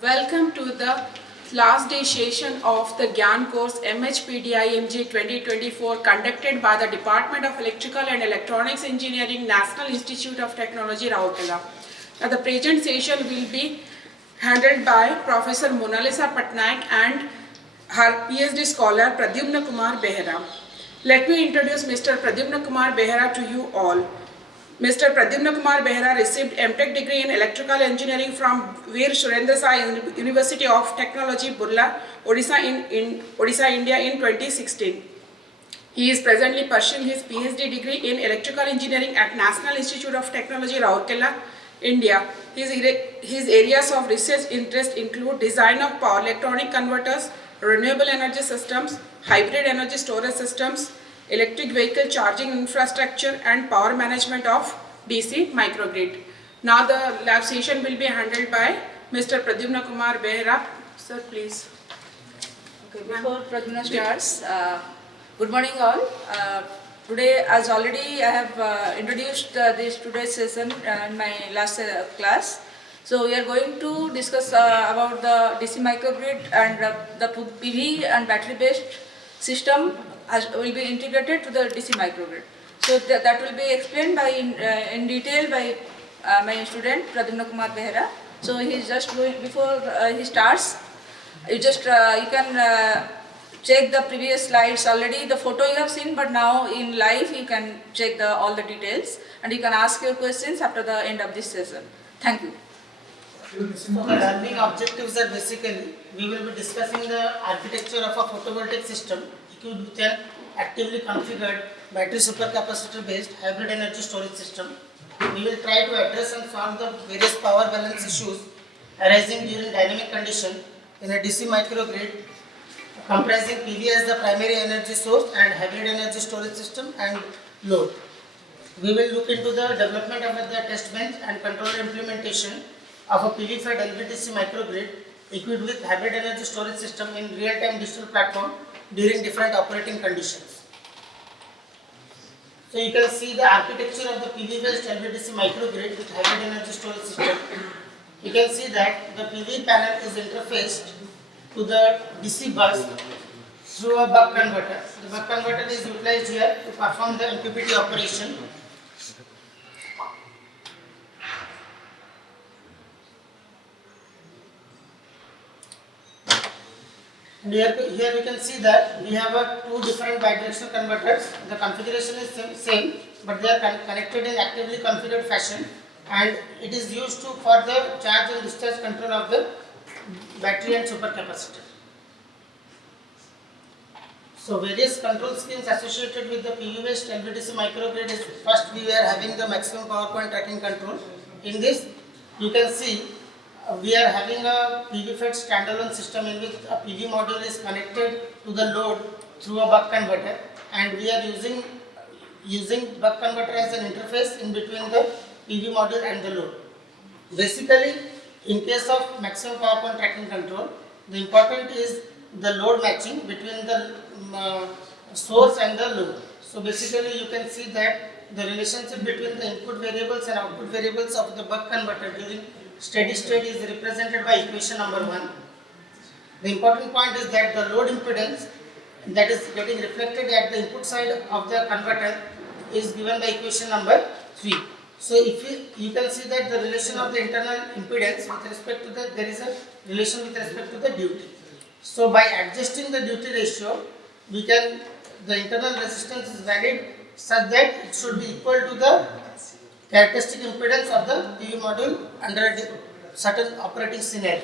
Welcome to the last day session of the GAN course MHPDIMG 2024 conducted by the Department of Electrical and Electronics Engineering, National Institute of Technology, Rourkela. Now the present session will be handled by Professor Monalisa Patnaik and her PhD scholar Pradyumna Kumar Behera. Let me introduce Mr. Pradyumna Kumar Behera to you all. Mr. Pradyumna Kumar Behera received M.Tech degree in Electrical Engineering from Veer Surendra Sai University of Technology, Burla, Odisha, Odisha, India in 2016. He is presently pursuing his PhD degree in Electrical Engineering at National Institute of Technology, Rourkela, India. His areas of research interest include design of power electronic converters, renewable energy systems, hybrid energy storage systems, electric vehicle charging infrastructure and power management of DC microgrid. Now the lab session will be handled by Mr. Pradyumna Kumar Behera. Sir, please. Okay, before Pradyumna starts, good morning all. Today, as already I have introduced this today's session in my last class. So we are going to discuss about the DC microgrid and the PV and battery based system will be integrated to the DC microgrid. So that will be explained by in detail by my student Pradyumna Kumar Behera. So he is just going before he starts. You can check the previous slides already. The photo you have seen, but now in live you can check all the details and you can ask your questions after the end of this session. Thank you. So the learning objectives are basically we will be discussing the architecture of a photovoltaic system equipped with an actively configured battery supercapacitor based hybrid energy storage system. We will try to address and solve the various power balance issues arising during dynamic condition in a DC microgrid comprising PV as the primary energy source and hybrid energy storage system and load. We will look into the development of the test bench and controller implementation of a PV-fed LVDC microgrid equipped with hybrid energy storage system in real-time digital platform during different operating conditions. So you can see the architecture of the PV-based LVDC microgrid with hybrid energy storage system. You can see that the PV panel is interfaced to the DC bus through a buck converter. The buck converter is utilized here to perform the MPPT operation. And here we can see that we have two different bidirectional converters. The configuration is same, but they are connected in actively configured fashion, and it is used for the charge and discharge control of the battery and supercapacitor. So various control schemes associated with the PV-based LVDC microgrid is first we are having the maximum power point tracking control. In this you can see we are having a PV-fed standalone system in which a PV module is connected to the load through a buck converter, and we are using buck converter as an interface in between the PV module and the load. Basically, in case of maximum power point tracking control, the important is the load matching between the source and the load. So basically, you can see that the relationship between the input variables and output variables of the buck converter during steady state is represented by equation number 1. The important point is that the load impedance that is getting reflected at the input side of the converter is given by equation number 3. So if you can see that the relation of the internal impedance with respect to there is a relation with respect to the duty. So by adjusting the duty ratio, the internal resistance is varied such that it should be equal to the characteristic impedance of the PV module under a certain operating scenario.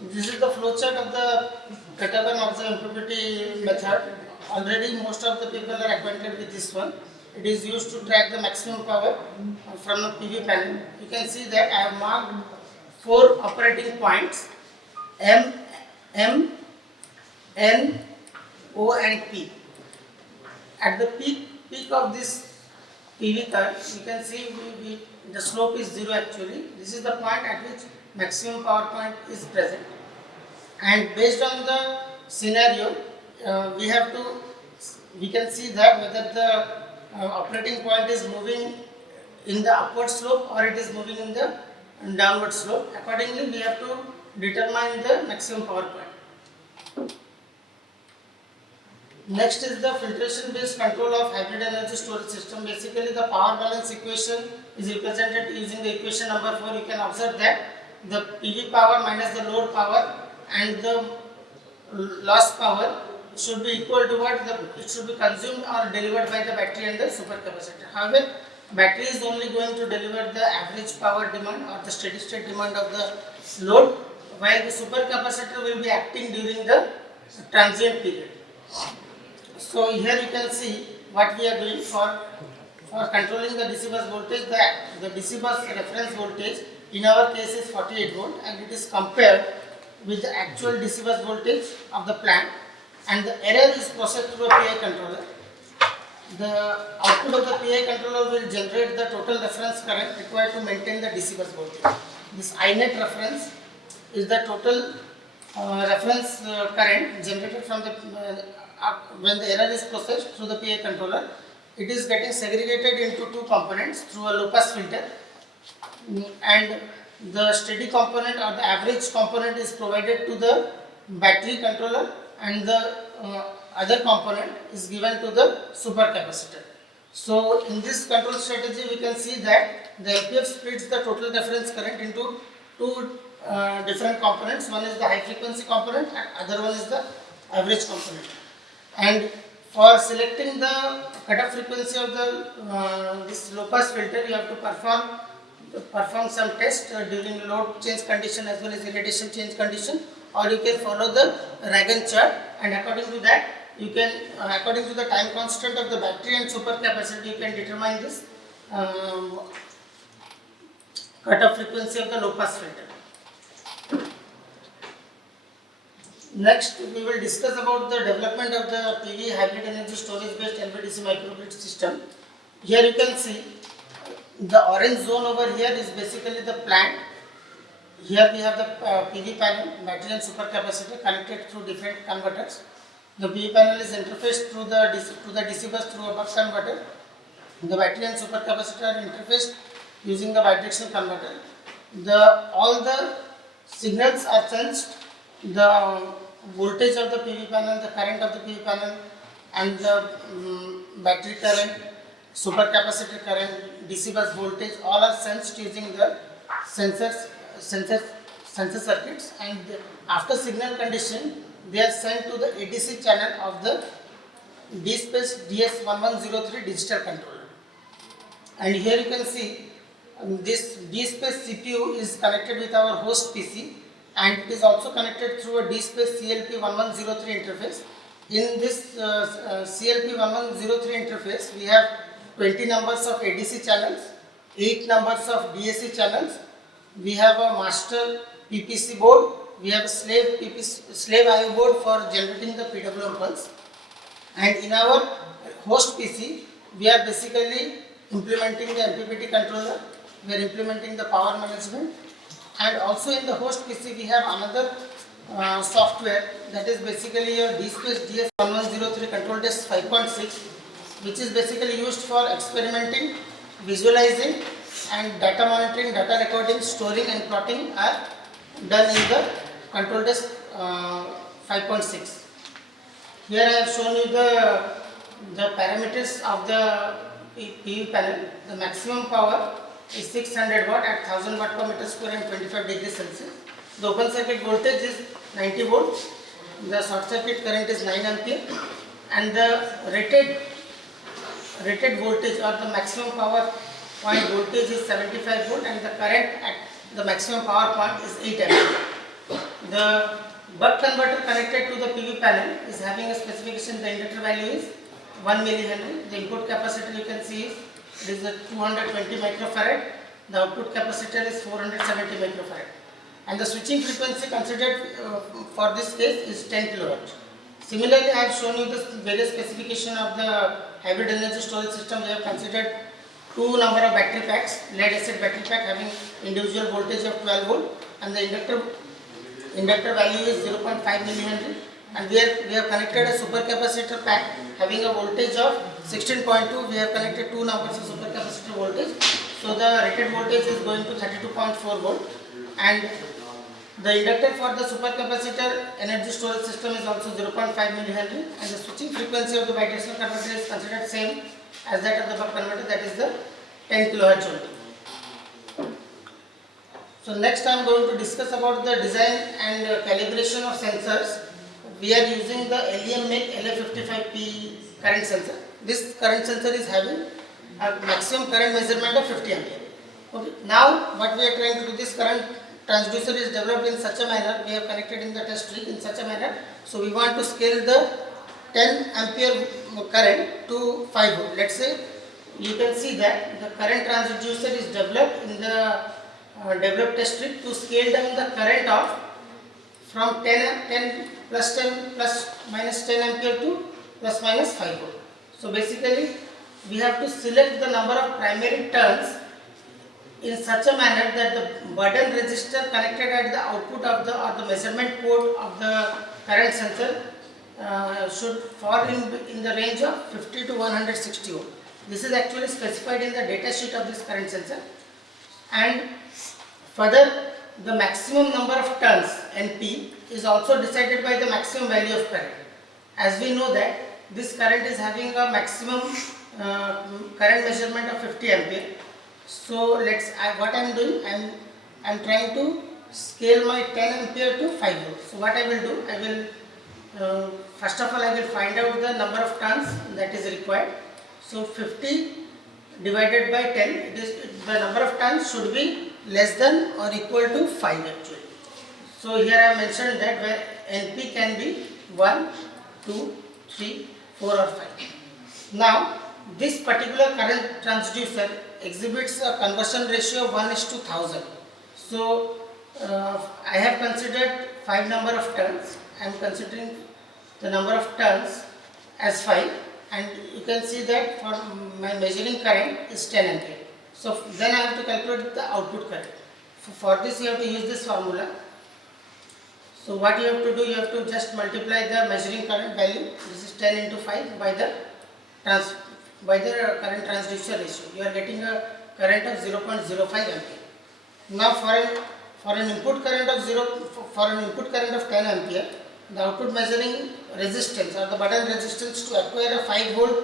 This is the flowchart of the Kataban of the MPPT method. Already most of the people are acquainted with this one. It is used to track the maximum power from the PV panel. You can see that I have marked 4 operating points M, N, O and P. At the peak of this PV curve, you can see the slope is 0 actually. This is the point at which maximum power point is present. And based on the scenario, we can see that whether the operating point is moving in the upward slope or it is moving in the downward slope. Accordingly, we have to determine the maximum power point. Next is the filtration based control of hybrid energy storage system. Basically, the power balance equation is represented using the equation number 4. You can observe that the PV power minus the load power and the loss power should be equal to what it should be consumed or delivered by the battery and the supercapacitor. However, battery is only going to deliver the average power demand or the steady state demand of the load, while the supercapacitor will be acting during the transient period. So here you can see what we are doing for controlling the DC bus voltage. The DC bus reference voltage in our case is 48 volt, and it is compared with the actual DC bus voltage of the plant, and the error is processed through a PI controller. The output of the PI controller will generate the total reference current required to maintain the DC bus voltage. This INET reference is the total reference current generated from the when the error is processed through the PI controller. It is getting segregated into two components through a low pass filter, and the steady component or the average component is provided to the battery controller, and the other component is given to the supercapacitor. So in this control strategy, we can see that the LPF splits the total reference current into two different components. One is the high frequency component and other one is the average component. And for selecting the cutoff frequency of the this low pass filter, you have to perform some test during load change condition as well as irradiation change condition, or you can follow the Ragan chart, and according to that you can according to the time constant of the battery and supercapacitor, you can determine this cutoff frequency of the low pass filter. Next, we will discuss about the development of the PV hybrid energy storage based LVDC microgrid system. Here you can see the orange zone over here is basically the plant. Here we have the PV panel, battery and supercapacitor connected through different converters. The PV panel is interfaced through the DC bus through a buck converter. The battery and supercapacitor are interfaced using the bidirectional converter. All the signals are sensed. The voltage of the PV panel, the current of the PV panel, and the battery current, supercapacitor current, DC bus voltage, all are sensed using the sensor circuits, and after signal condition they are sent to the ADC channel of the DSpace DS1103 digital controller. And here you can see this DSpace CPU is connected with our host PC, and it is also connected through a DSpace CLP1103 interface. In this CLP1103 interface, we have 20 numbers of ADC channels, 8 numbers of DAC channels. We have a master PPC board. We have a slave IO board for generating the PWM pulse. And in our host PC, we are basically implementing the MPPT controller. We are implementing the power management. And also in the host PC, we have another software that is basically your DSpace DS1103 Control Test 5.6, which is basically used for experimenting, visualizing, and data monitoring, data recording, storing, and plotting are done in the Control Test 5.6. Here I have shown you the parameters of the PV panel. The maximum power is 600 watt at 1000 watt per meter square and 25 degrees Celsius. The open circuit voltage is 90 volts. The short circuit current is 9 ampere, and the rated voltage or the maximum power point voltage is 75 volt, and the current at the maximum power point is 8 ampere. The buck converter connected to the PV panel is having a specification. The inductor value is 1 millihenry. The input capacitor you can see is a 220 microfarad. The output capacitor is 470 microfarad. And the switching frequency considered for this case is 10 kilowatt. Similarly, I have shown you the various specification of the hybrid energy storage system. We have considered two number of battery packs, lead acid battery pack having individual voltage of 12 volt, and the inductor value is 0.5 millihenry. And we have connected a supercapacitor pack having a voltage of 16.2. We have connected two numbers of supercapacitor voltage. So the rated voltage is going to 32.4 volt, and the inductor for the supercapacitor energy storage system is also 0.5 millihenry, and the switching frequency of the bidirectional converter is considered same as that of the buck converter, that is the 10 kHz only. So next I am going to discuss about the design and calibration of sensors. We are using the LEM-MIC LA55P current sensor. This current sensor is having a maximum current measurement of 50 ampere. Okay. Now what we are trying to do, this current transducer is developed in such a manner, we have connected in the test rig in such a manner. So we want to scale the 10 ampere current to 5 volt. Let's say you can see that the current transducer is developed in the developed test rig to scale down the current of from 10 plus minus 10 ampere to plus minus 5 volt. So basically we have to select the number of primary turns in such a manner that the button resistor connected at the output of the or the measurement port of the current sensor should fall in the range of 50 to 160 ohm. This is actually specified in the data sheet of this current sensor. And further, the maximum number of turns NP is also decided by the maximum value of current. As we know that this current is having a maximum current measurement of 50 ampere. So what I am doing, I am trying to scale my 10 ampere to 5 volts. So what I will do, I will first of all I will find out the number of turns that is required. So 50 divided by 10, it is the number of turns should be less than or equal to 5 actually. So here I have mentioned that where NP can be 1, 2, 3, 4 or 5. Now this particular current transducer exhibits a conversion ratio of 1:1000. So I have considered 5 number of turns. I am considering the number of turns as 5, and you can see that for my measuring current is 10 ampere. So then I have to calculate the output current. For this you have to use this formula. So what you have to do, you have to just multiply the measuring current value, this is 10 into 5, by the current transducer ratio. You are getting a current of 0.05 ampere. Now for an input current of 10 ampere, the output measuring resistance or the button resistance to acquire a 5 volt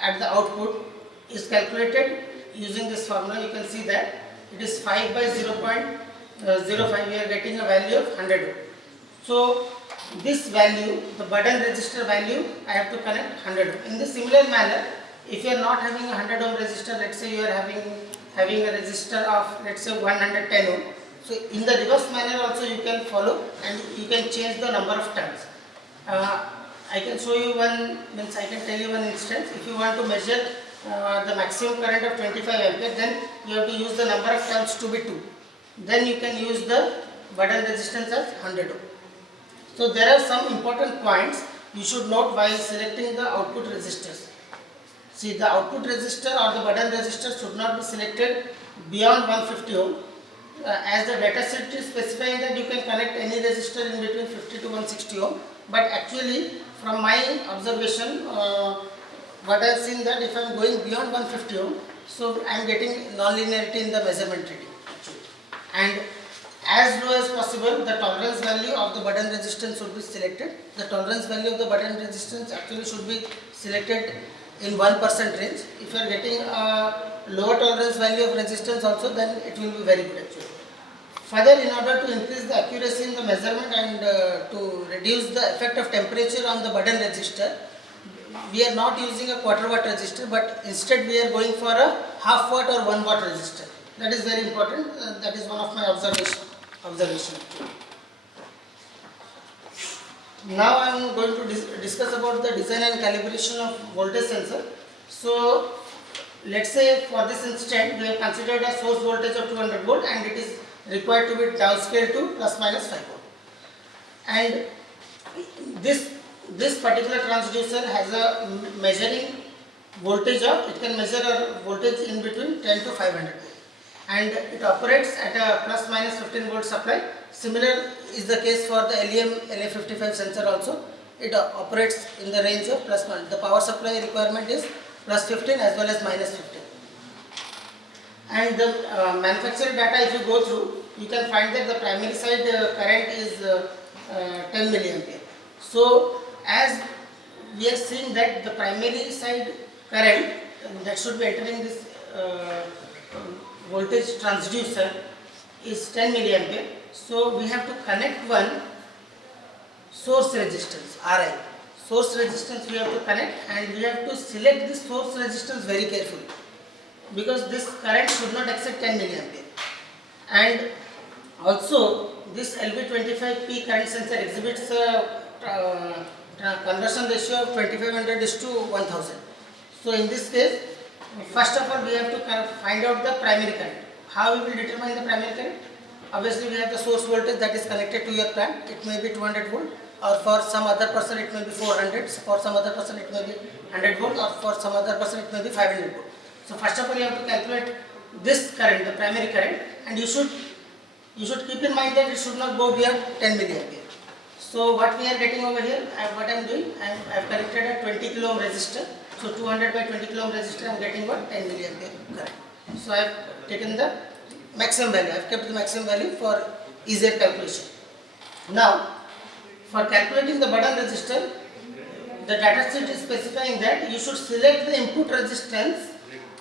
at the output is calculated using this formula. You can see that it is 5 by 0.05. We are getting a value of 100 ohm. So this value, the button resistor value, I have to connect 100 ohm. In the similar manner, if you are not having a 100 ohm resistor, let's say you are having a resistor of, let's say, 110 ohm. So in the reverse manner also you can follow, and you can change the number of turns. I can show you I can tell you one instance. If you want to measure the maximum current of 25 ampere, then you have to use the number of turns to be 2. Then you can use the button resistance as 100 ohm. So there are some important points you should note while selecting the output resistors. See, the output resistor or the button resistor should not be selected beyond 150 ohm. As the data sheet is specifying that you can connect any resistor in between 50 to 160 ohm, but actually from my observation, what I have seen that if I am going beyond 150 ohm, so I am getting non-linearity in the measurement reading. And as low as possible, the tolerance value of the button resistance should be selected. The tolerance value of the button resistance actually should be selected in 1% range. If you are getting a lower tolerance value of resistance also, then it will be very good actually. Further, in order to increase the accuracy in the measurement and to reduce the effect of temperature on the button resistor, we are not using a quarter watt resistor, but instead we are going for a half watt or 1 watt resistor. That is very important. That is one of my observation. Now I am going to discuss about the design and calibration of voltage sensor. So let's say for this instant we have considered a source voltage of 200 volt and it is required to be downscaled to plus minus 5 volt. And this particular transducer has a measuring voltage of, it can measure a voltage in between 10 to 500 volt. And it operates at a plus minus 15 volt supply. Similar is the case for the LEM LA55 sensor also. It operates in the range of plus minus. The power supply requirement is plus 15 as well as minus 15. And the manufacturer data, if you go through, you can find that the primary side current is 10 milliampere. So as we are seeing that the primary side current that should be entering this voltage transducer is 10 milliampere. So we have to connect one source resistance Ri. Source resistance we have to connect, and we have to select this source resistance very carefully, because this current should not exceed 10 milliampere. And also this LV25P current sensor exhibits a conversion ratio of 2500 is to 1000. So in this case, first of all we have to find out the primary current. How we will determine the primary current? Obviously we have the source voltage that is connected to your plant. It may be 200 volt, or for some other person it may be 400, for some other person it may be 100 volt, or for some other person it may be 500 volt. So first of all you have to calculate this current, the primary current, and you should keep in mind that it should not go beyond 10 milliampere. So what we are getting over here, what I am doing, I have connected a 20 kilo ohm resistor. So 200 by 20 kilo ohm resistor, I am getting what? 10 milliampere current. So I have taken the maximum value, I have kept the maximum value for easier calculation. Now for calculating the button resistor, the data sheet is specifying that you should select the input resistance.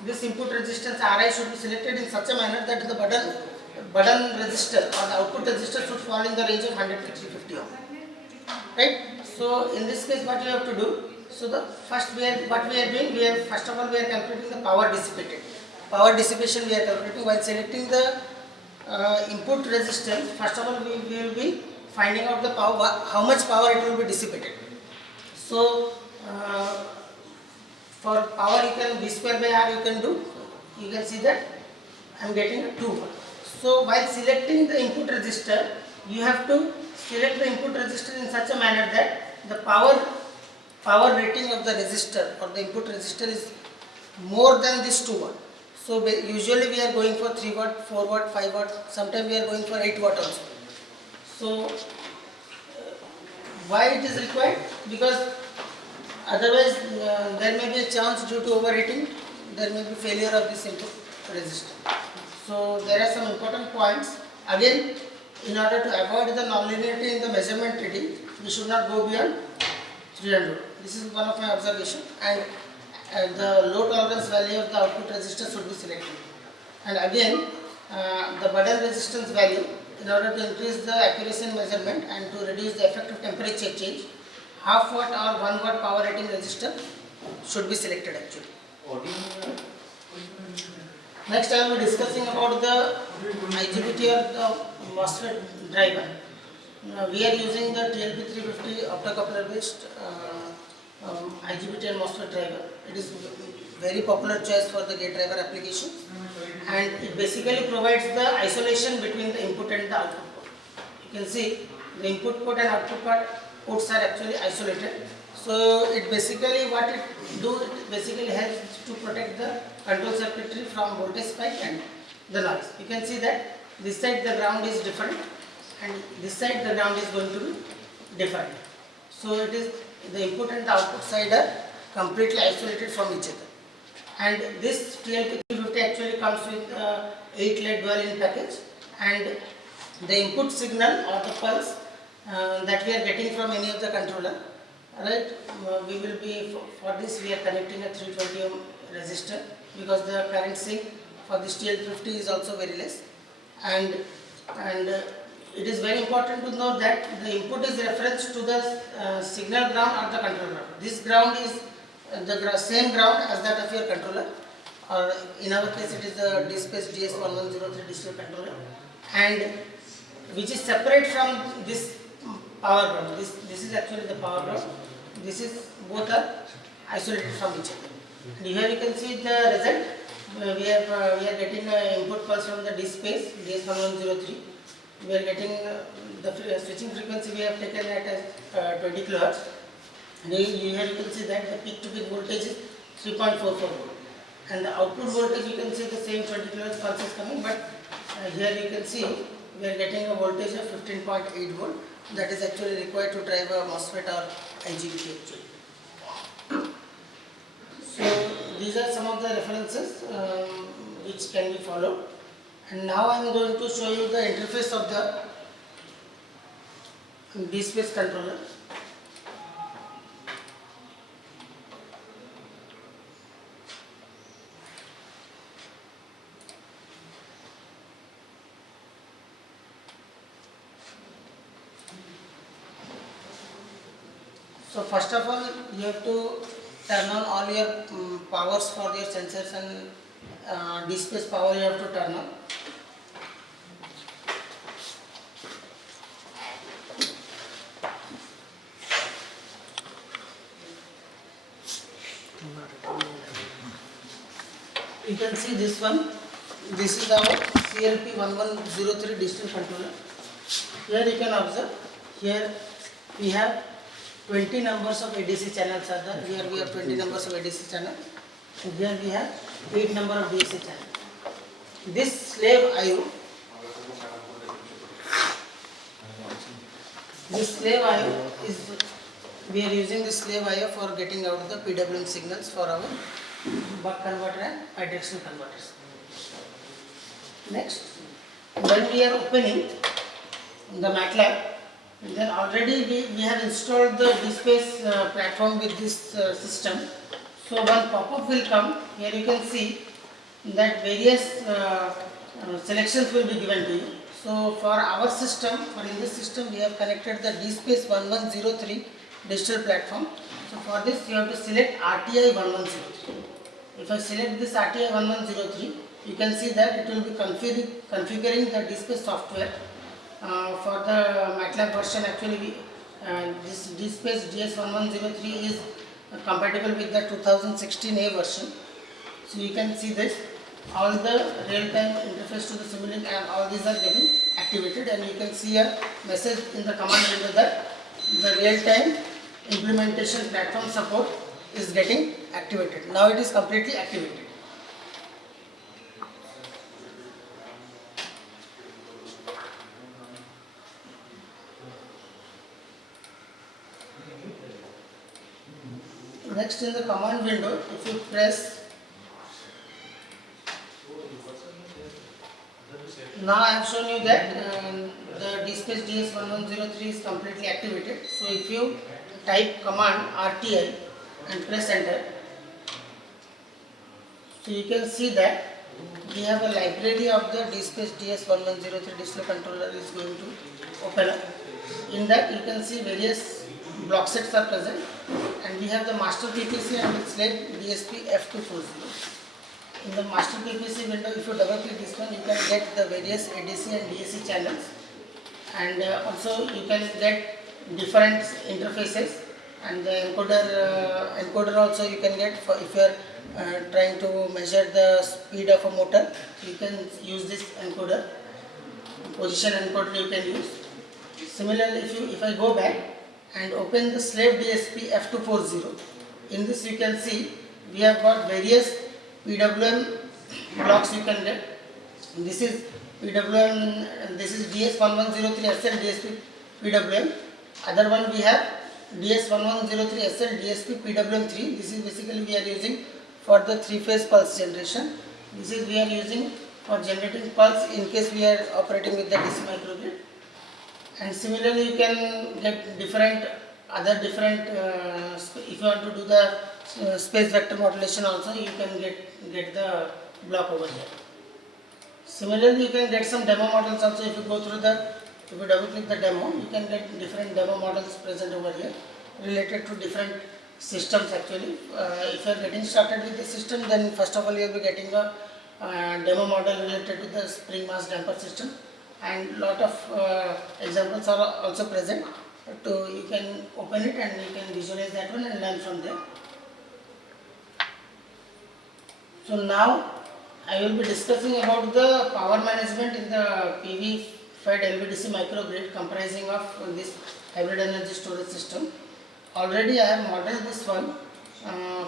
This input resistance Ri should be selected in such a manner that the button resistor or the output resistor should fall in the range of 100 to 350 ohm. Right? So in this case what you have to do, so the first what we are doing, first of all we are calculating the power dissipated. Power dissipation we are calculating while selecting the input resistance. First of all we will be finding out the power, how much power it will be dissipated. So for power you can V square by R you can do, you can see that I am getting 2 volt. So while selecting the input resistor, you have to select the input resistor in such a manner that the power rating of the resistor or the input resistor is more than this 2 watt. So usually we are going for 3 watt, 4 watt, 5 watt, sometimes we are going for 8 watt also. So why it is required? Because otherwise there may be a chance due to overheating, there may be failure of this input resistor. So there are some important points. Again, in order to avoid the nonlinearity in the measurement reading, we should not go beyond 300. This is one of my observation, and the low tolerance value of the output resistor should be selected. And again, the button resistance value, in order to increase the accuracy in measurement and to reduce the effect of temperature change, half watt or 1 watt power rating resistor should be selected actually. Next I will be discussing about the IGBT or the MOSFET driver. We are using the TLP350 optocoupler based IGBT and MOSFET driver. It is very popular choice for the gate driver application, and it basically provides the isolation between the input and the output port. You can see the input port and output ports are actually isolated. So it basically what it do, it basically helps to protect the control circuitry from voltage spike and the noise. You can see that this side the ground is different and this side the ground is going to be different. So it is the input and the output side are completely isolated from each other. And this TLP350 actually comes with 8 LED dual-in package, and the input signal or the pulse that we are getting from any of the controller, right? We will be, for this we are connecting a 320 ohm resistor, because the current sink for this TLP350 is also very less. And it is very important to know that the input is reference to the signal ground or the control ground. This ground is the same ground as that of your controller, or in our case it is the DSpace DS1103 digital controller, and which is separate from this power ground. This is actually the power ground. This is, both are isolated from each other. And here you can see the result. We are getting input pulse from the DSpace DS1103. We are getting the switching frequency we have taken at 20 kHz. And here you can see that the peak to peak voltage is 3.44 volt. And the output voltage you can see the same 20 kHz pulse is coming, but here you can see we are getting a voltage of 15.8 volt. That is actually required to drive a MOSFET or IGBT actually. So these are some of the references. which can be followed. And now I am going to show you the interface of the DSpace controller. So first of all, you have to turn on all your powers for your sensors, and DSpace power you have to turn on. You can see this one. This is our CLP1103 digital controller. Here you can observe. Here we have 20 numbers of ADC channels are there. Here we have 20 numbers of ADC channels. And here we have 8 number of DAC channels. This slave IO. This slave IO is, we are using this slave IO for getting out the PWM signals for our buck converter and bidirectional converters. Next, when we are opening the MATLAB, then already we have installed the DSpace platform with this system. So one pop-up will come. Here you can see that various selections will be given to you. So for our system, in this system we have connected the DSpace 1103 digital platform. So for this you have to select RTI 1103. If I select this RTI 1103, you can see that it will be configuring the DSpace software. For the MATLAB version, actually this DSpace DS1103 is compatible with the 2016A version. So you can see this, all the real-time interface to the Simulink and all these are getting activated, and you can see a message in the command window that the real-time implementation platform support is getting activated. Now it is completely activated. Next, in the command window, if you press, now I have shown you that the DSpace DS1103 is completely activated. So if you type command RTI and press enter, so you can see that we have a library of the DSpace DS1103 digital controller is going to open up. In that you can see various block sets are present, and we have the master PPC and its slave DSP F240. In the master PPC window, if you double click this one, you can get the various ADC and DAC channels, and also you can get different interfaces, and the encoder also you can get for if you are trying to measure the speed of a motor. You can use this encoder, position encoder you can use. Similarly, if I go back and open the slave DSP F240, in this you can see we have got various PWM blocks you can get. This is PWM, this is DS1103SL DSP PWM. Other one we have DS1103SL DSP PWM3. This is basically we are using for the 3-phase pulse generation. This is we are using for generating pulse in case we are operating with the DC microgrid. And similarly you can get different if you want to do the space vector modulation also, you can get the block over here. Similarly you can get some demo models also. If you go through if you double click the demo, you can get different demo models present over here related to different systems actually. If you are getting started with the system, then first of all you will be getting a demo model related to the spring mass damper system, and lot of examples are also present. You can open it and you can visualize that one and learn from there. So now I will be discussing about the power management in the PV fed LVDC microgrid comprising of this hybrid energy storage system. Already I have modeled this one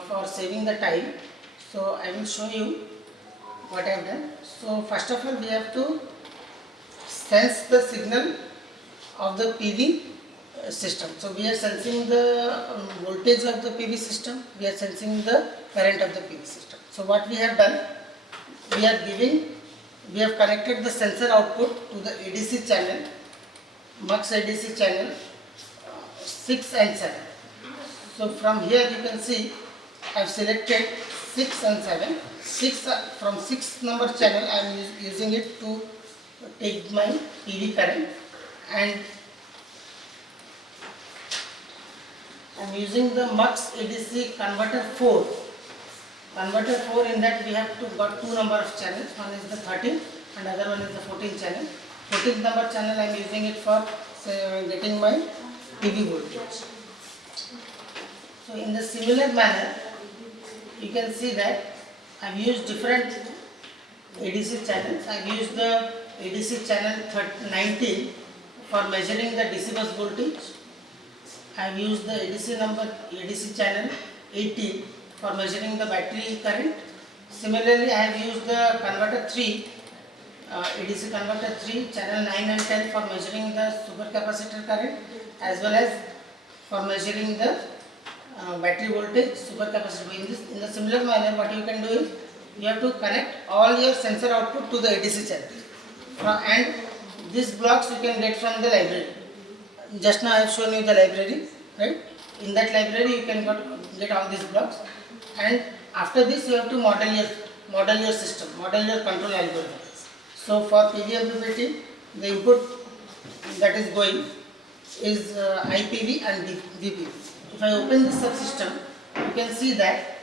for saving the time. So I will show you what I have done. So first of all we have to sense the signal of the PV system. So we are sensing the voltage of the PV system, we are sensing the current of the PV system. So what we have done, we have connected the sensor output to the ADC channel, MUX ADC channel 6 and 7. So from here you can see I have selected 6 and 7. 6 from 6 number channel I am using it to take my PV current, and I am using the MUX ADC converter 4. Converter 4, in that we have got two number of channels. One is the 13 and other one is the 14 channel. 14th number channel I am using it for getting my PV voltage. So in the similar manner, you can see that I have used different ADC channels. I have used the ADC channel 19 for measuring the DC bus voltage. I have used the ADC channel 18 for measuring the battery current. Similarly, I have used the converter 3, ADC converter 3, channel 9 and 10 for measuring the supercapacitor current, as well as for measuring the battery voltage supercapacitor. In the similar manner, what you can do is you have to connect all your sensor output to the ADC channel, and these blocks you can get from the library. Just now I have shown you the library, right? In that library you can get all these blocks, and after this you have to model your system, model your control algorithm. So for PV MPPT, the input that is going is IPV and VPV. If I open this subsystem, you can see that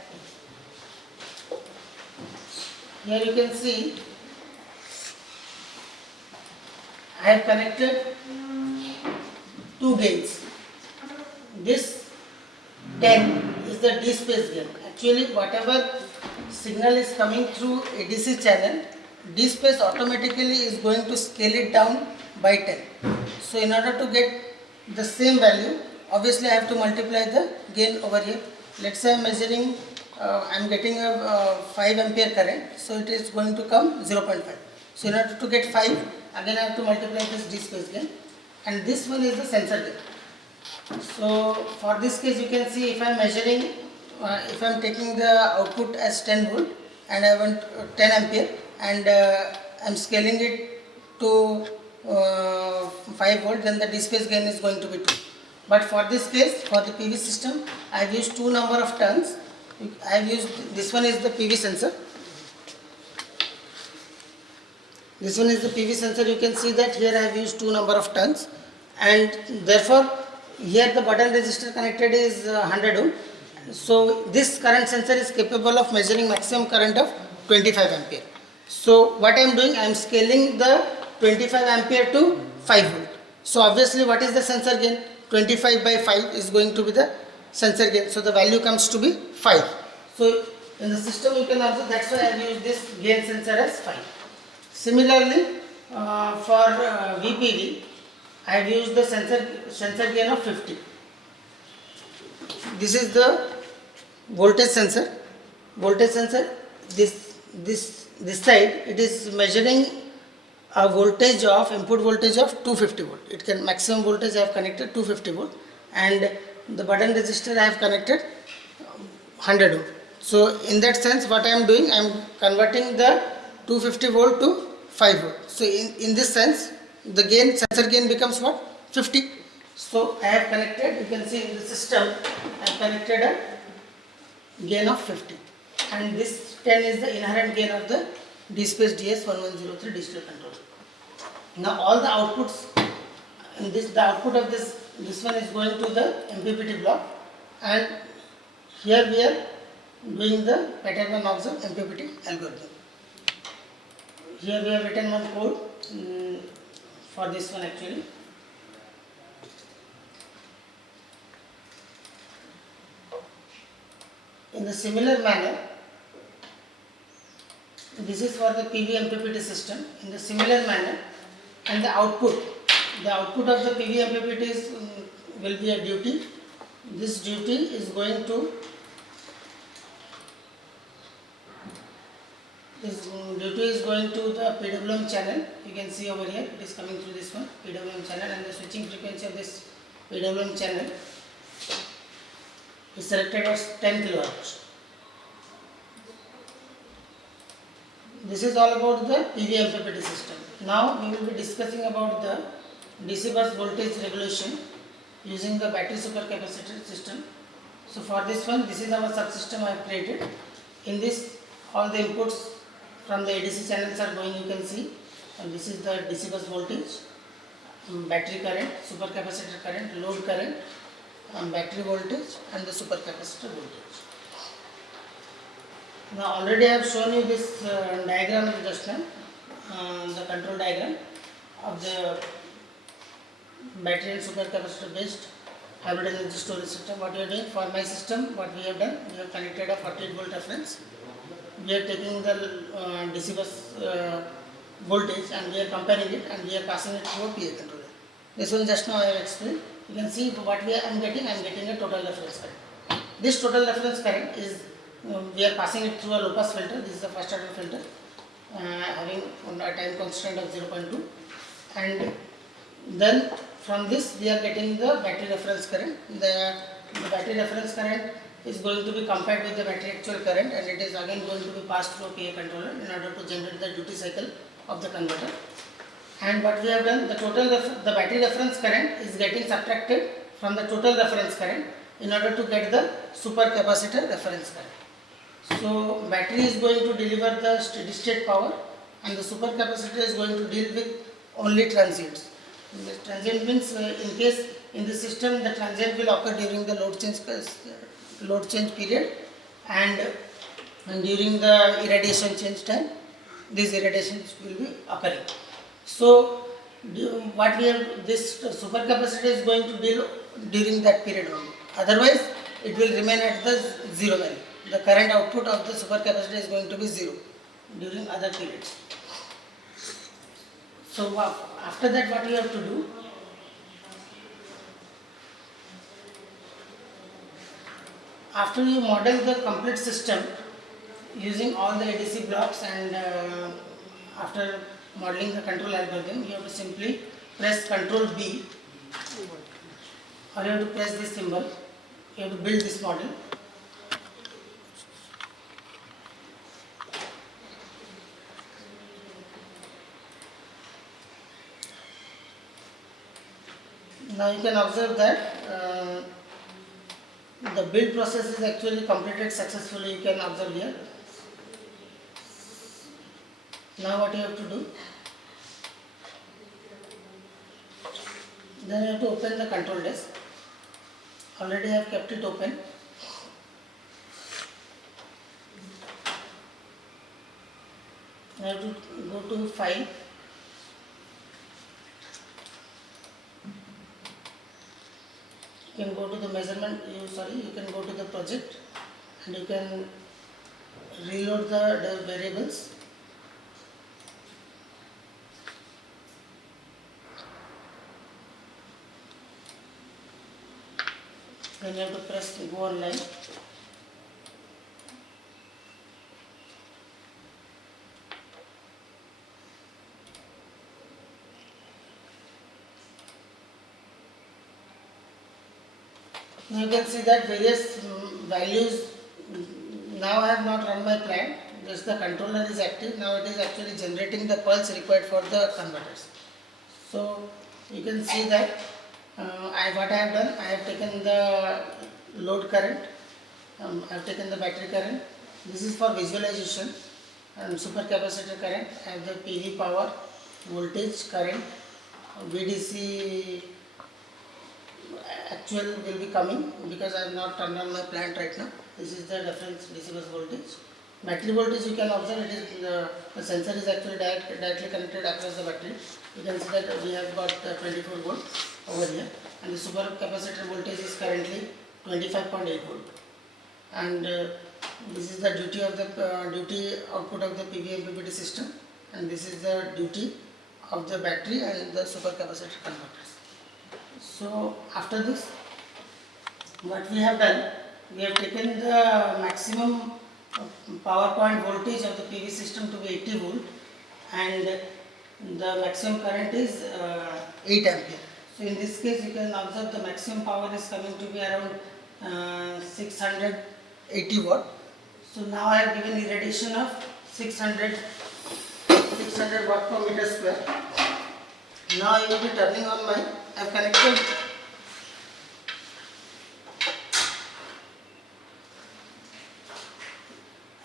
here you can see I have connected two gains. This 10 is the D-space gain. Actually, whatever signal is coming through ADC channel, D-space automatically is going to scale it down by 10. So in order to get the same value, obviously I have to multiply the gain over here. Let's say I am measuring, I am getting a 5 ampere current, so it is going to come 0.5. So in order to get 5, again I have to multiply this D-space gain, and this one is the sensor gain. So for this case you can see if I am measuring, if I am taking the output as 10 volt and I want 10 ampere, and I am scaling it to 5 volt, then the D-space gain is going to be 2. But for this case, for the PV system, I have used two number of turns. I have used, this one is the PV sensor. This one is the PV sensor. You can see that here I have used two number of turns, and therefore here the button resistor connected is 100 ohm. So this current sensor is capable of measuring maximum current of 25 ampere. So what I am doing, I am scaling the 25 ampere to 5 volt. So obviously what is the sensor gain? 25 by 5 is going to be the sensor gain. So the value comes to be 5. So in the system you can also, that's why I have used this gain sensor as 5. Similarly for VPV, I have used the sensor gain of 50. This is the voltage sensor. Voltage sensor, this side, it is measuring a voltage of, input voltage of 250 volt. It can, maximum voltage I have connected 250 volt, and the button resistor I have connected 100 ohm. So in that sense what I am doing, I am converting the 250 volt to 5 volt. So in this sense the gain, sensor gain becomes what? 50. So I have connected, you can see in the system I have connected a gain of 50, and this 10 is the inherent gain of the D-space DS1103 digital controller. Now all the outputs, in this, the output of this one is going to the MPPT block, and here we are doing the pattern and observe MPPT algorithm. Here we have written one code for this one actually. In the similar manner, this is for the PV MPPT system. In the similar manner, and the output of the PV MPPT is, will be a duty. This duty is going to, the PWM channel. You can see over here, it is coming through this one, PWM channel, and the switching frequency of this PWM channel is selected as 10 kHz. This is all about the PV MPPT system. Now we will be discussing about the DC bus voltage regulation using the battery supercapacitor system. So for this one, this is our subsystem I have created. In this, all the inputs from the ADC channels are going, you can see. And this is the DC bus voltage, battery current, supercapacitor current, load current, battery voltage and the supercapacitor voltage. Now already I have shown you this diagram just now, the control diagram of the battery and supercapacitor based hybrid energy storage system. What we are doing for my system, what we have done, we have connected a 48 volt reference. We are taking the DC bus voltage and we are comparing it and we are passing it through a PA controller. This one just now I have explained. You can see what I am getting a total reference current. This total reference current is we are passing it through a low pass filter. This is the first order filter having a time constant of 0.2, and then from this we are getting the battery reference current. The battery reference current is going to be compared with the battery actual current, and it is again going to be passed through a PA controller in order to generate the duty cycle of the converter. And what we have done, the battery reference current is getting subtracted from the total reference current in order to get the supercapacitor reference current. So battery is going to deliver the steady state power and the supercapacitor is going to deal with only transients. The transient means in case in the system the transient will occur during the load change period and during the irradiation change time, these irradiations will be occurring. So what we have, this supercapacitor is going to deal during that period only. Otherwise it will remain at the zero value. The current output of the supercapacitor is going to be zero during other periods. So after that what we have to do, after you model the complete system using all the ADC blocks and after modeling the control algorithm, you have to simply press Ctrl B or you have to press this symbol. You have to build this model. Now you can observe that the build process is actually completed successfully. You can observe here. Now what you have to do, then you have to open the control desk. Already I have kept it open. I have to go to file. You can go to the measurement, you can go to the project and you can reload the variables. Then you have to press go online. You can see that various values. Now I have not run my plant, just the controller is active. Now it is actually generating the pulse required for the converters. So you can see that what I have done, I have taken the load current, I have taken the battery current. This is for visualization, and supercapacitor current. I have the PV power, voltage, current, VDC actual will be coming because I have not turned on my plant right now. This is the reference DC bus voltage. Battery voltage, you can observe it is the sensor is actually directly connected across the battery. You can see that we have got 24 volt over here, and the supercapacitor voltage is currently 25.8 volt. And this is the duty of the duty output of the PV MPPT system, and this is the duty of the battery and the supercapacitor converters. So after this, what we have done, we have taken the maximum power point voltage of the PV system to be 80 volt, and the maximum current is 8 ampere. So in this case, you can observe the maximum power is coming to be around 680 watt. So now I have given irradiation of 600 600 watt per meter square. Now I will be turning on my, I have connected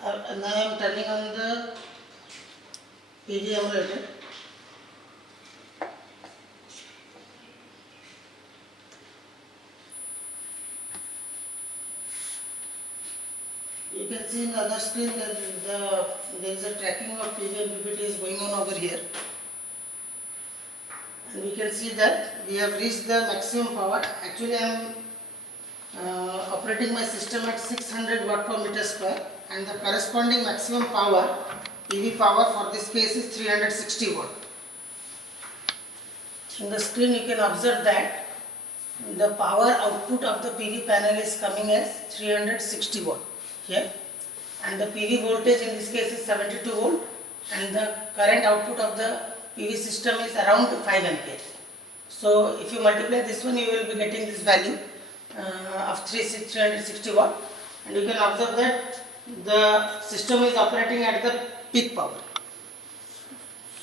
now I am turning on the PV emulator. You can see in the other screen that there is a tracking of PV and PPT is going on over here. And we can see that we have reached the maximum power. Actually I am operating my system at 600 watt per meter square, and the corresponding maximum power, PV power for this case is 360 watt. In the screen you can observe that the power output of the PV panel is coming as 360 watt here, and the PV voltage in this case is 72 volt, and the current output of the PV system is around 5 ampere. So if you multiply this one, you will be getting this value of 360 watt, and you can observe that the system is operating at the peak power.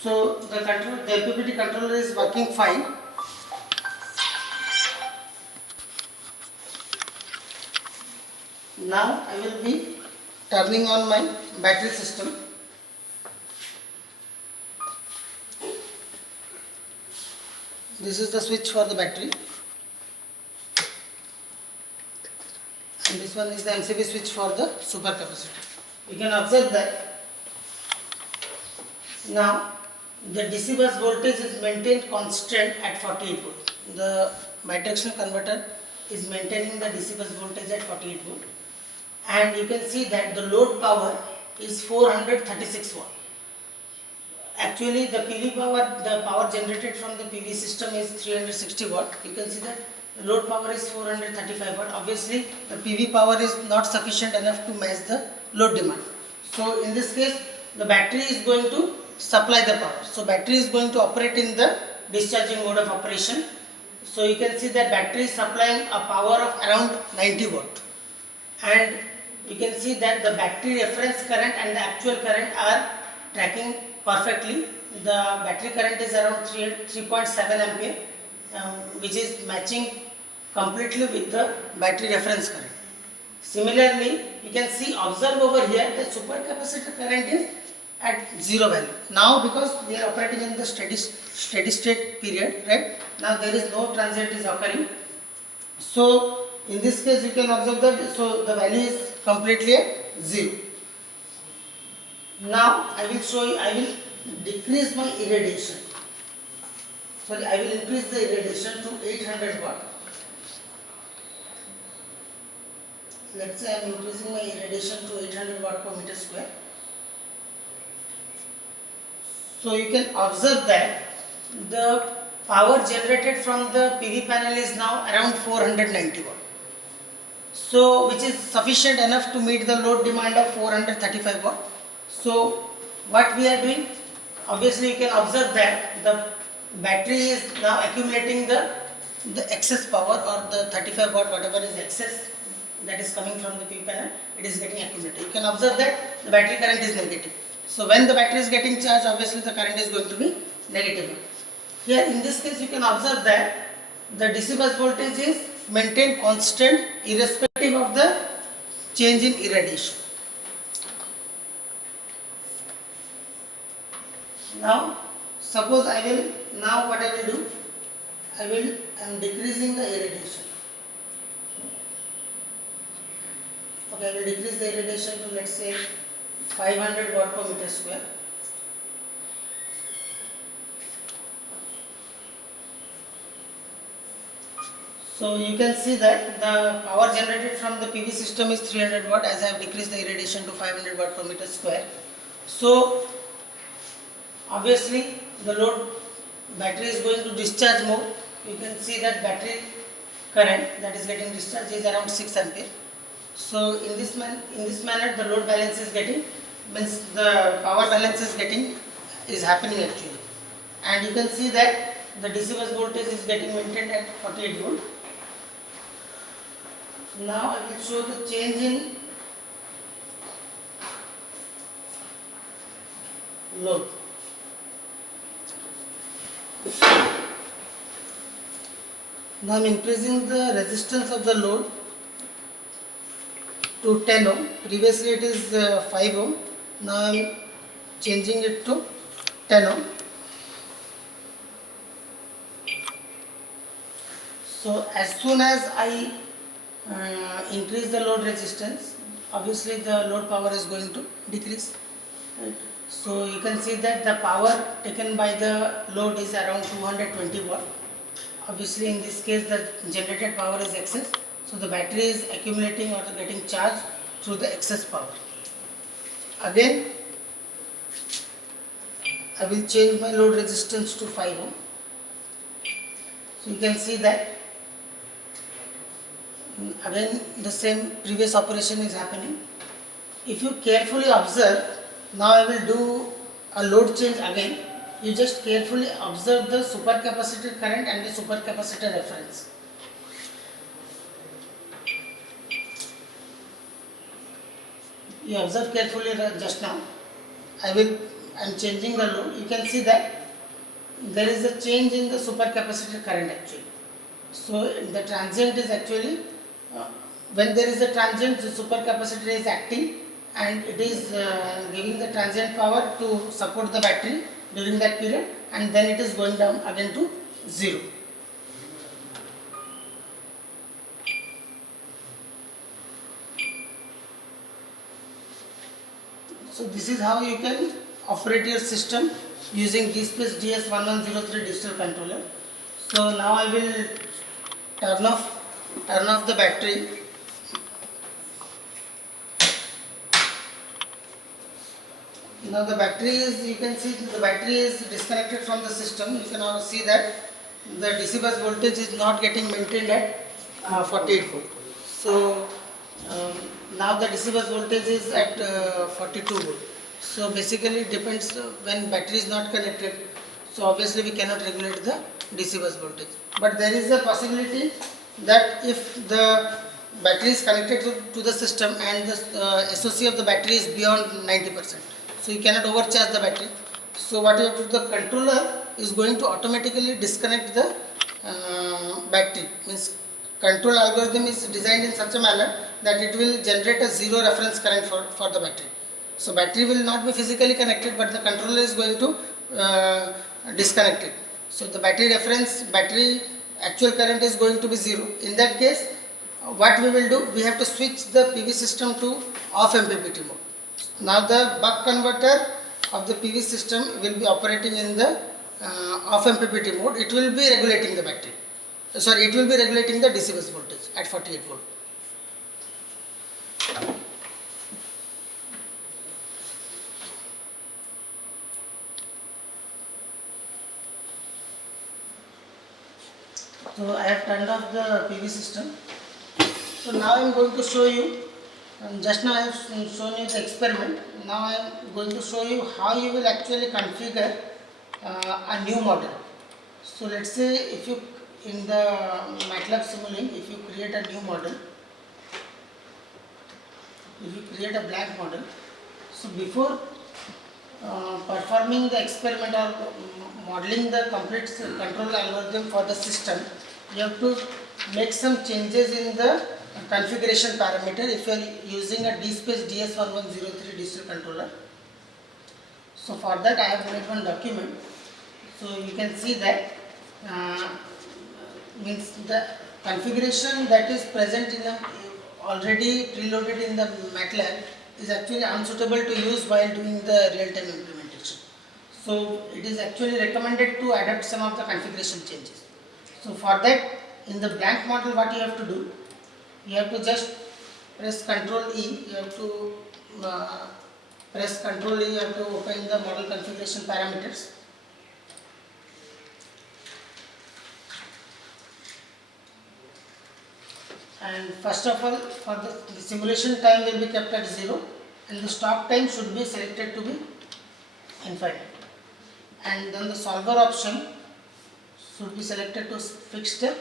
So the MPPT controller is working fine. Now I will be turning on my battery system. This is the switch for the battery, and this one is the MCB switch for the supercapacitor. You can observe that now the DC bus voltage is maintained constant at 48 volt. The bidirectional converter is maintaining the DC bus voltage at 48 volt, and you can see that the load power is 436 watt. Actually the PV power, the power generated from the PV system is 360 watt. You can see that the load power is 435 watt. Obviously the PV power is not sufficient enough to match the load demand. So in this case the battery is going to supply the power. So battery is going to operate in the discharging mode of operation. So you can see that battery is supplying a power of around 90 watt, and you can see that the battery reference current and the actual current are tracking perfectly. The battery current is around 3.7 ampere, which is matching completely with the battery reference current. Similarly, you can see, observe over here, the supercapacitor current is at zero value. Now because we are operating in the steady state period, right? Now there is no transient is occurring. So in this case you can observe that, so the value is completely at zero. Now I will show you, I will decrease my irradiation. Sorry, I will increase the irradiation to 800 watt. Let's say I am increasing my irradiation to 800 watt per meter square. So you can observe that the power generated from the PV panel is now around 490 watt. So which is sufficient enough to meet the load demand of 435 watt. So what we are doing, obviously you can observe that the battery is now accumulating the excess power, or the 35 watt whatever is excess that is coming from the PV panel, it is getting accumulated. You can observe that the battery current is negative. So when the battery is getting charged, obviously the current is going to be negative. Here in this case you can observe that the DC bus voltage is maintained constant irrespective of the change in irradiation. Now suppose I will, now what I will do, I am decreasing the irradiation. Okay, I will decrease the irradiation to, let's say, 500 watt per meter square. So you can see that the power generated from the PV system is 300 watt, as I have decreased the irradiation to 500 watt per meter square. So obviously the load battery is going to discharge more. You can see that battery current that is getting discharged is around 6 ampere. So in this manner the load balance is getting, means the power balance is happening actually, and you can see that the DC bus voltage is getting maintained at 48 volt. Now I will show the change in load. Now I am increasing the resistance of the load to 10 ohm. Previously it is 5 ohm. Now I am changing it to 10 ohm. So as soon as I increase the load resistance, obviously the load power is going to decrease. Right? So you can see that the power taken by the load is around 220 watt. Obviously in this case the generated power is excess, so the battery is accumulating or getting charged through the excess power. Again I will change my load resistance to 5 ohm. So you can see that again the same previous operation is happening. If you carefully observe, now I will do a load change again. You just carefully observe the supercapacitor current and the supercapacitor reference. You observe carefully just now. I am changing the load. You can see that there is a change in the supercapacitor current actually. So the transient is actually when there is a transient, the supercapacitor is acting and it is giving the transient power to support the battery during that period, and then it is going down again to 0. So this is how you can operate your system using DSpace DS1103 digital controller. So now I will turn off the battery. Now the battery is, you can see the battery is disconnected from the system. You can now see that the DC bus voltage is not getting maintained at 48 volt. So now the DC bus voltage is at 42 volt. So basically it depends when battery is not connected. So obviously we cannot regulate the DC bus voltage. But there is a possibility that if the battery is connected to the system and the SOC of the battery is beyond 90%. So you cannot overcharge the battery. So what you have to do, the controller is going to automatically disconnect the battery. Means control algorithm is designed in such a manner that it will generate a zero reference current for the battery. So battery will not be physically connected, but the controller is going to disconnect it. So the battery actual current is going to be 0. In that case, what we will do, we have to switch the PV system to off MPPT mode. Now the buck converter of the PV system will be operating in the off MPPT mode. It will be regulating the battery. It will be regulating the DC bus voltage at 48 volt. So I have turned off the PV system. So now I am going to show you. Just now I have shown you the experiment. Now I am going to show you how you will actually configure a new model. So let's say if you in the MATLAB Simulink, if you create a new model, if you create a blank model, so before performing the experiment or modeling the complete control algorithm for the system, you have to make some changes in the configuration parameter if you are using a DSpace DS1103 digital controller. So for that I have made one document. So you can see that means the configuration that is present in a already preloaded in the MATLAB is actually unsuitable to use while doing the real-time implementation. So it is actually recommended to adapt some of the configuration changes. So for that, in the blank model, what you have to do, you have to just press Ctrl E. You have to press Ctrl E. You have to open the model configuration parameters. And first of all, for the simulation time will be kept at 0 and the stop time should be selected to be infinite. And then the solver option should be selected to fixed step,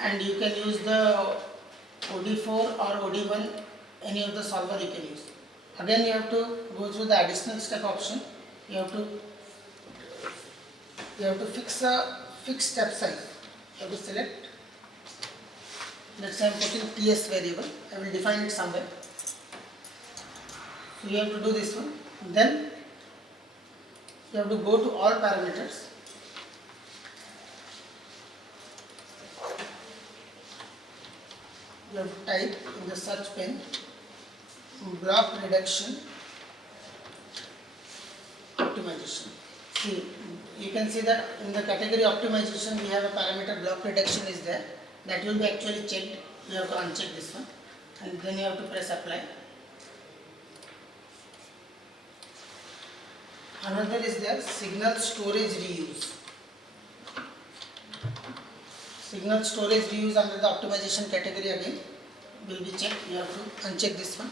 and you can use the OD4 or OD1, any of the solver you can use. Again you have to go through the additional step option. You have to fix a fixed step size. You have to select let's say I am putting TS variable, I will define it somewhere. So you have to do this one. Then you have to go to all parameters. You have to type in the search pane block reduction optimization. See, you can see that in the category optimization we have a parameter block reduction is there. That will be actually checked. You have to uncheck this one and then you have to press apply. Another is there signal storage reuse. Signal storage reuse under the optimization category again will be checked. You have to uncheck this one.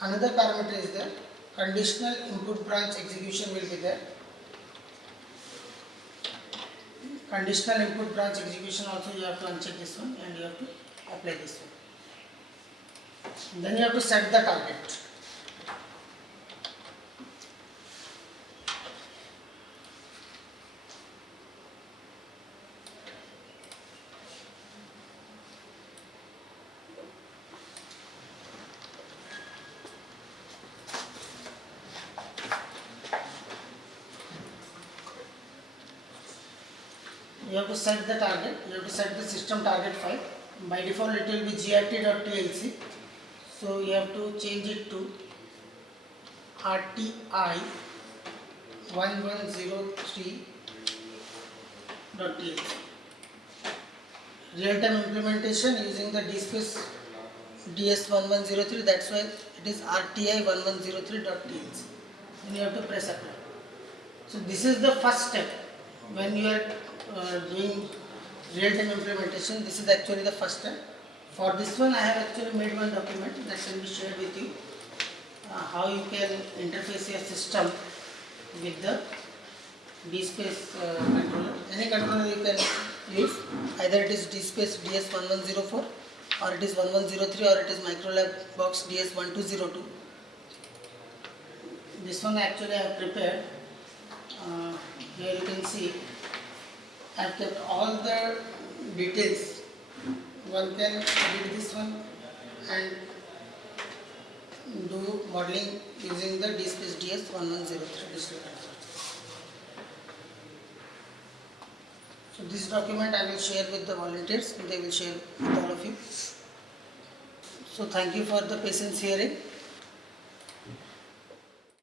Another parameter is there, conditional input branch execution will be there. Conditional input branch execution also you have to uncheck this one and you have to apply this one. Then you have to set the target. You have to set the target, you have to set the system target file. By default it will be grt.tlc. So you have to change it to RTI 1103.tlc. Real-time implementation using the DSpace DS1103, that's why it is RTI 1103.tlc. Then you have to press apply. So this is the first step when you are doing real-time implementation. This is actually the first step. For this one I have actually made one document that can be shared with you, how you can interface your system with the DSpace controller. Any controller you can use, either it is DSpace DS1104 or it is 1103 or it is Microlab box DS1202. This one actually I have prepared. Here you can see I have kept all the details. One can edit this one and do modeling using the DSpace DS1103 digital controller. So this document I will share with the volunteers, they will share with all of you. So thank you for the patience hearing.